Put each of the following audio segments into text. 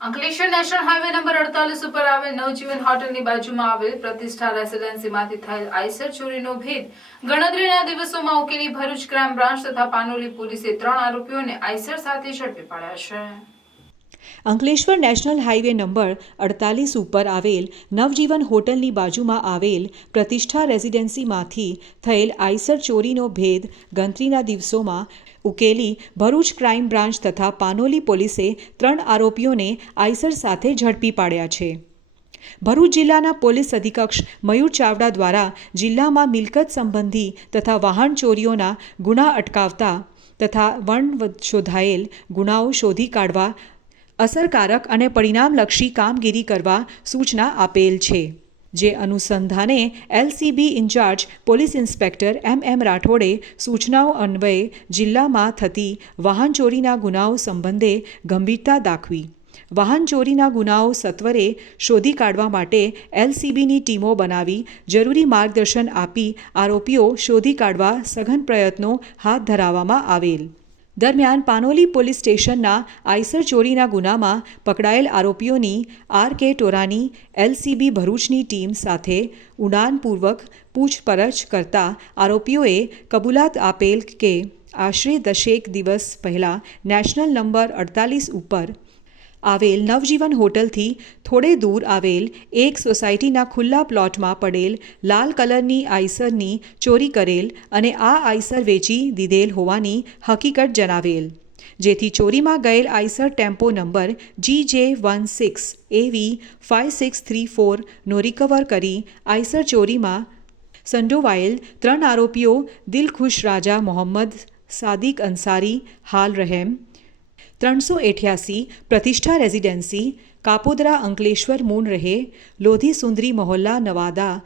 Ankleshwar national highway number 48 ઉપર આવેલ નવજીવન હોટલની બાજુમાં આવેલ પ્રતિષ્ઠા રેસિડેન્સીમાંથી થયેલ આઈસર ચોરીનો ભેદ ગણતરીના દિવસોમાં ઉકેલી ભરૂચ ક્રાઇમ બ્રાન્ચ તથા પાનોલી પોલીસે 3 આરોપીઓને આઈસર સાથે ઝડપી પાડ્યા છે. અંકલેશ્વર નેશનલ હાઈવે નંબર 48 ઉપર આવેલ નવજીવન હોટલની બાજુમાં આવેલ પ્રતિષ્ઠા રેસિડેન્સીમાંથી થયેલ આઈસર ચોરીનો ભેદ ગણતરીના દિવસોમાં ઉકેલી ભરૂચ ક્રાઇમ બ્રાન્ચ તથા પાનોલી પોલીસે 3 આરોપીઓને આઈસર સાથે ઝડપી પાડ્યા છે. ભરૂચ જિલ્લાના પોલીસ અધિક્ષક મયુર ચાવડા દ્વારા જિલ્લામાં મિલકત સંબંધી તથા વાહન ચોરીઓના ગુના અટકાવતા તથા શોધાયેલ ગુનાઓ શોધી કાઢવા અસરકારક અને પરિણામલક્ષી કામગીરી કરવા સૂચના આપેલ છે. જે અનુસંધાને LCB incharge police inspector M રાઠોડે સૂચનાઓ અન્વયે જિલ્લામાં થતી વાહન ચોરીના ગુનાઓ સંબંધે ગંભીરતા દાખવી વાહન ચોરીના ગુનાઓ સત્વરે શોધી કાઢવા માટે એલસીબીની ટીમો બનાવી જરૂરી માર્ગદર્શન આપી આરોપીઓ શોધી કાઢવા સઘન પ્રયત્નો હાથ ધરવામાં આવેલ. દરમિયાન પાનોલી પોલીસ સ્ટેશનના આઈસર ચોરીના ગુનામાં પકડાયેલ આરોપીઓની આર.કે. ટોરાની એલસીબી ભરૂચની ટીમ સાથે ઊંડાણપૂર્વક પૂછપરછ કરતા આરોપીઓએ કબૂલાત આપેલ કે આશરે 10 દિવસ પહેલાં નેશનલ નંબર 48 ઉપર આવેલ નવજીવન હોટલથી થોડે દૂર આવેલ એક સોસાયટીના ખુલ્લા પ્લોટમાં પડેલ લાલ કલરની આઈસરની ચોરી કરેલ અને આ આઈસર વેચી દીધેલ હોવાની હકીકત જણાવેલ. જેથી ચોરીમાં ગયેલ આઈસર ટેમ્પો નંબર GJ16AV 5634નો રિકવર કરી આઈસર ચોરીમાં સંડોવાયેલ 3 આરોપીઓ દિલખુશ રાજા મોહમ્મદ સાદિક અંસારી હાલ રહેમ 388 પ્રતિષ્ઠા રેસિડેન્સી કાપોદરા અંકલેશ્વર મૂન રહે લોધી સુંદરી મોહલ્લા નવાદા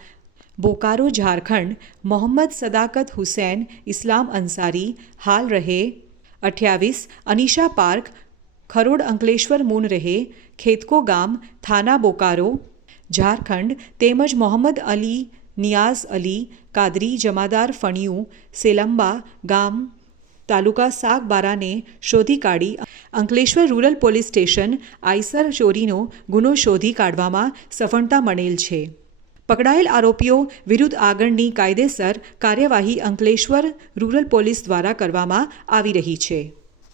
બોકારો ઝારખંડ મોહમ્મદ સદાકત હુસૈન ઇસ્લામ અંસારી હાલ રહે 28 અનિશા પાર્ક ખરોડ અંકલેશ્વર મૂન રહે ખેતકો ગામ થાના બોકારો ઝારખંડ તેમજ મોહમ્મદ અલી નિયાઝ અલી કાદરી જમાદાર ફણિયું સેલંબા ગામ તાલુકા સાગબારાને શોધી કાઢી Ankleshwar rural police station Eicher ચોરીનો ગુનો શોધી કાઢવામાં સફળતા મળેલ છે. પકડાયેલ આરોપીઓ વિરુદ્ધ આગળની કાયદેસર કાર્યવાહી અંકલેશ્વર રૂરલ પોલીસ દ્વારા કરવામાં આવી રહી છે.